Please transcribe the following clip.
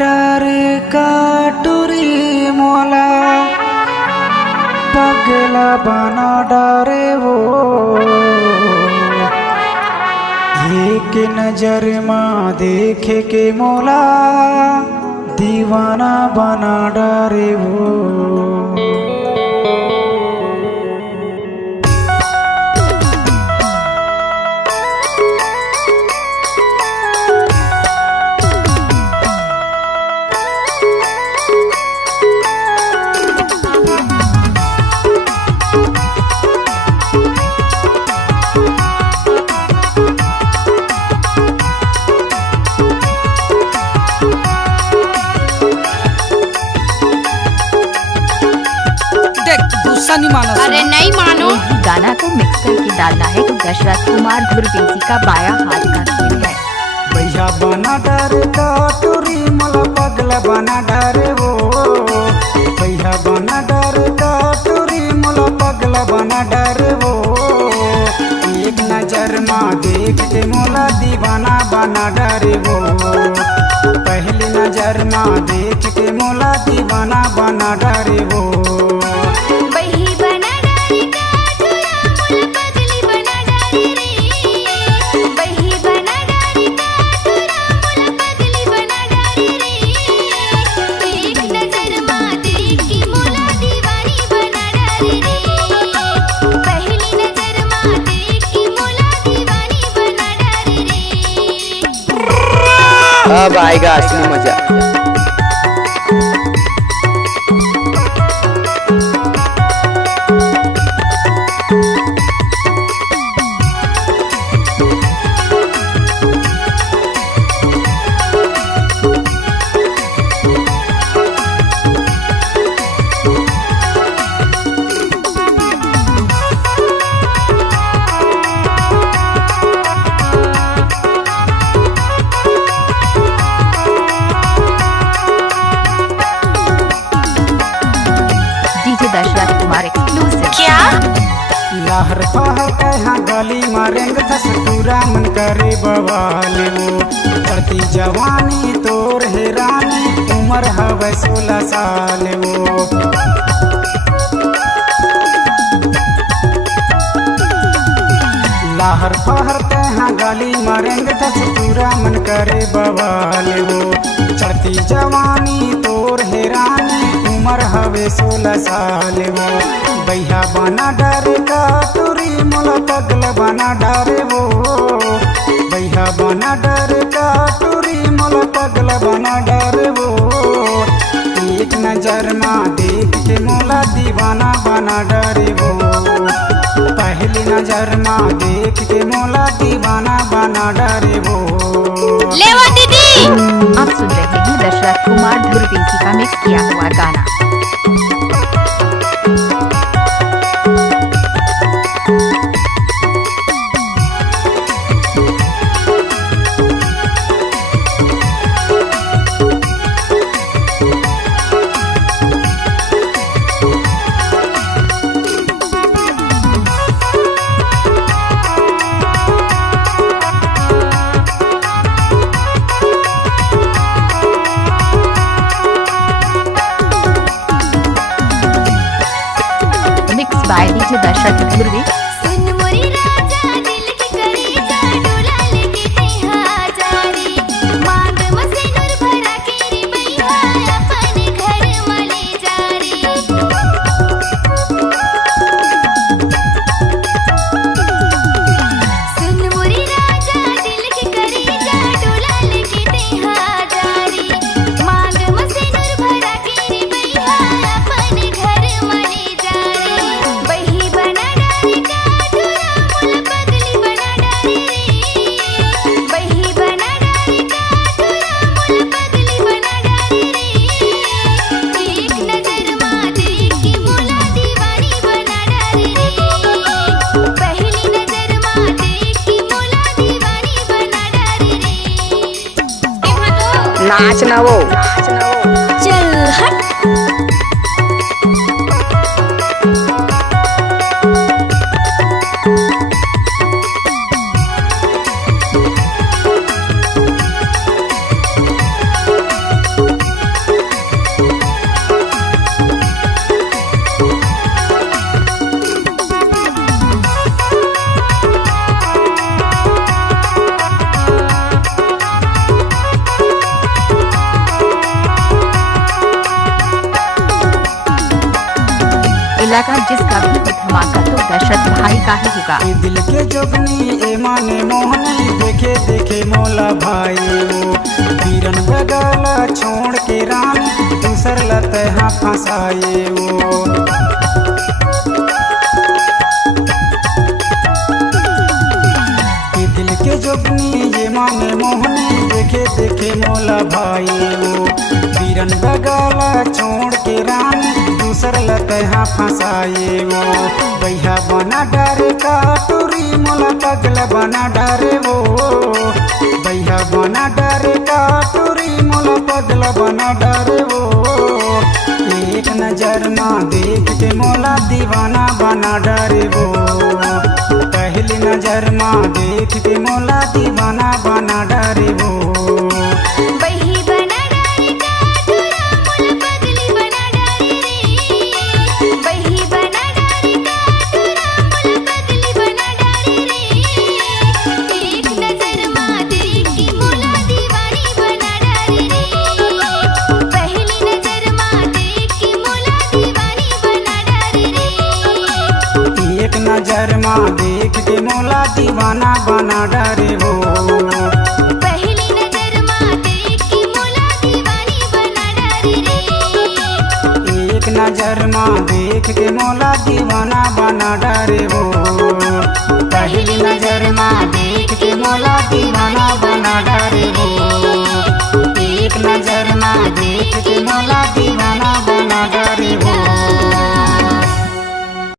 डर काटुरी मोला पगला बना डरे वो एक नजर माँ देखे के मोला दीवाना बना डरे वो। नहीं माना। अरे नहीं मानो। गाना को मिक्स करके डालना है तो दशरथ कुमार धुरवेसी का बाया हाथ का खेल है। भैया बना डर काटुरी मोला पगला बना डरे वो भैया बना डर काटुरी मोला पगला बना डरे वो एक नजर माँ देख के मोला दीवाना बना डरे वो पहली नजर माँ देख के मोला दीवाना बना डरे वो। अब आएगा असली मजा। दशरथ कुमार एक्सक्लूसिव। क्या लहर फहर कहाँ गली मारेंगे धस पूरा मन करे बवाले वो चढ़ती जवानी तोर है रानी उम्र हवे 16 साल वो लहर फहर कहाँ गली मारेंगे धस पूरा मन करे बवाले वो चढ़ती जवानी तोर है रानी उम्र हवे 16 साल वो भैया बना डरे काटुरी मोला पगला बना डरे वो भैया बना डरे काटुरी मोला पगला बना डरे वो एक नजर माँ देख के मोला दीवाना बना डरे वो पहली नजर माँ देख के मोला दीवाना बना डरे वो। लेवा दीदी आप सुन रहे हैं दशरथ कुमार धुरवेसी का मिक्स किया हुआ गाना। By DJ Dashrath Dhurvesi. नाचना वो चल हट। बोला था जिसका भी धमाका तो दशरथ भाई का ही होगा। ए दिल के जोगनी ए माने मोहनी देखे देखे मोला भाई वो बीरन बगला छोड़ के रानी दूसर लतहा फंसाए वो। ए दिल के जोगनी ये माने मोहनी देखे देखे मोला भाई वो बीरन बगला छोड़ के रानी दूसर लतहा फंसाए वो। भैया बना डरे का टूरी मोला पगला बना डरे वो। भैया बना डरे का टूरी मोला पगला बना डरे वो। एक नजर में देख के मोला दीवाना बना डरे वो। पहली नजर में देख के मोला दीवाना बना डरे वो। बही बना डारे का टूरा मोला पगली बना डारे रे। बही बना डारे का टूरा मोला पगली बना डारे रे। एक नजर मां देख के मोला दीवानी बना डारे रे। पहली नजर मां देख के मोला दीवानी बना डारे रे। एक नजर में देख के मोला दीवाना बना डरे वो। पहली नजर मां देख के मोला दीवानी बना डारे रे। एक नजर में देख के मोला दीवाना बना डरे वो। पहली नजर में देख के मोला दीवाना बना डरे वो। एक नजर में देख के मोला